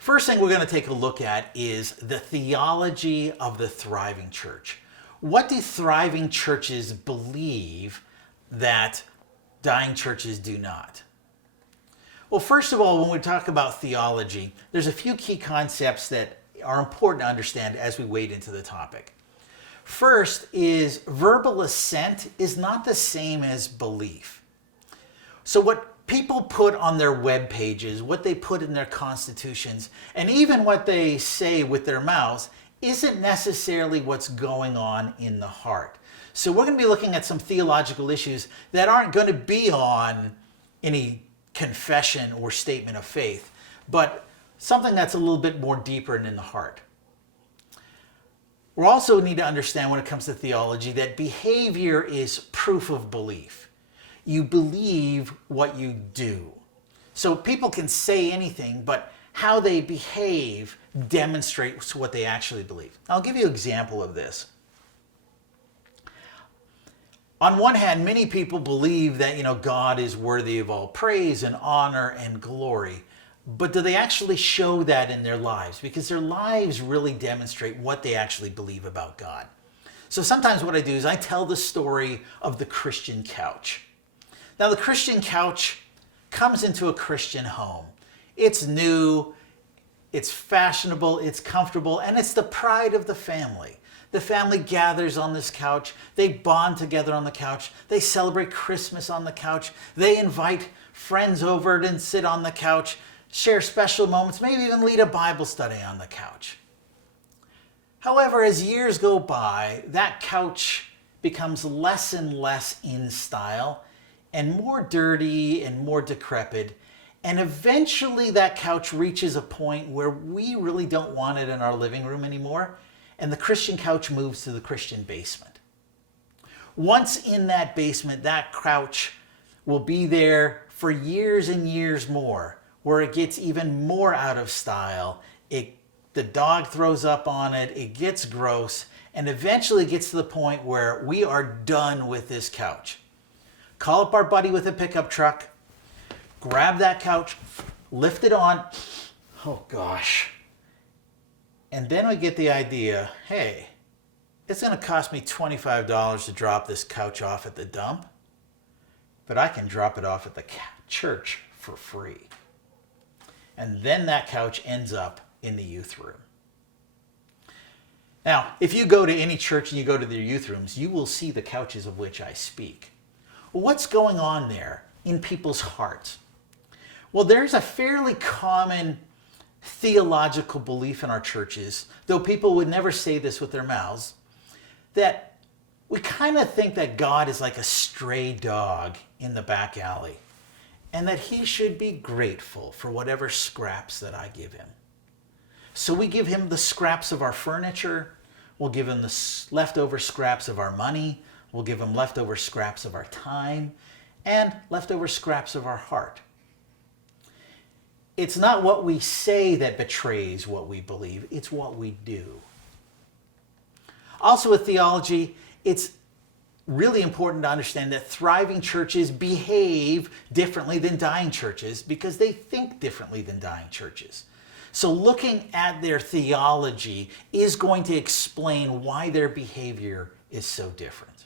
First thing we're going to take a look at is the theology of the thriving church. What do thriving churches believe that dying churches do not? Well, first of all, when we talk about theology, there's a few key concepts that are important to understand as we wade into the topic. First is verbal assent is not the same as belief. So what people put on their web pages, what they put in their constitutions, and even what they say with their mouths isn't necessarily what's going on in the heart. So we're going to be looking at some theological issues that aren't going to be on any confession or statement of faith, but something that's a little bit more deeper and in the heart. We also need to understand when it comes to theology that behavior is proof of belief. You believe what you do. So people can say anything, but how they behave demonstrates what they actually believe. I'll give you an example of this. On one hand, many people believe that, God is worthy of all praise and honor and glory. But do they actually show that in their lives? Because their lives really demonstrate what they actually believe about God. So sometimes what I do is I tell the story of the Christian couch. Now, the Christian couch comes into a Christian home. It's new, it's fashionable, it's comfortable, and it's the pride of the family. The family gathers on this couch. They bond together on the couch. They celebrate Christmas on the couch. They invite friends over and sit on the couch, share special moments, maybe even lead a Bible study on the couch. However, as years go by, that couch becomes less and less in style and more dirty and more decrepit. And eventually that couch reaches a point where we really don't want it in our living room anymore. And the Christian couch moves to the Christian basement. Once in that basement, that couch will be there for years and years more, where it gets even more out of style. The dog throws up on it, it gets gross, and eventually gets to the point where we are done with this couch. Call up our buddy with a pickup truck, grab that couch, lift it on, oh gosh. And then we get the idea, hey, it's going to cost me $25 to drop this couch off at the dump, but I can drop it off at the church for free. And then that couch ends up in the youth room. Now, if you go to any church and you go to their youth rooms, you will see the couches of which I speak. Well, what's going on there in people's hearts? Well, there's a fairly common theological belief in our churches, though people would never say this with their mouths, that we kind of think that God is like a stray dog in the back alley, and that he should be grateful for whatever scraps that I give him. So we give him the scraps of our furniture, we'll give him the leftover scraps of our money, we'll give him leftover scraps of our time, and leftover scraps of our heart. It's not what we say that betrays what we believe, it's what we do. Also with theology, it's really important to understand that thriving churches behave differently than dying churches because they think differently than dying churches. So looking at their theology is going to explain why their behavior is so different.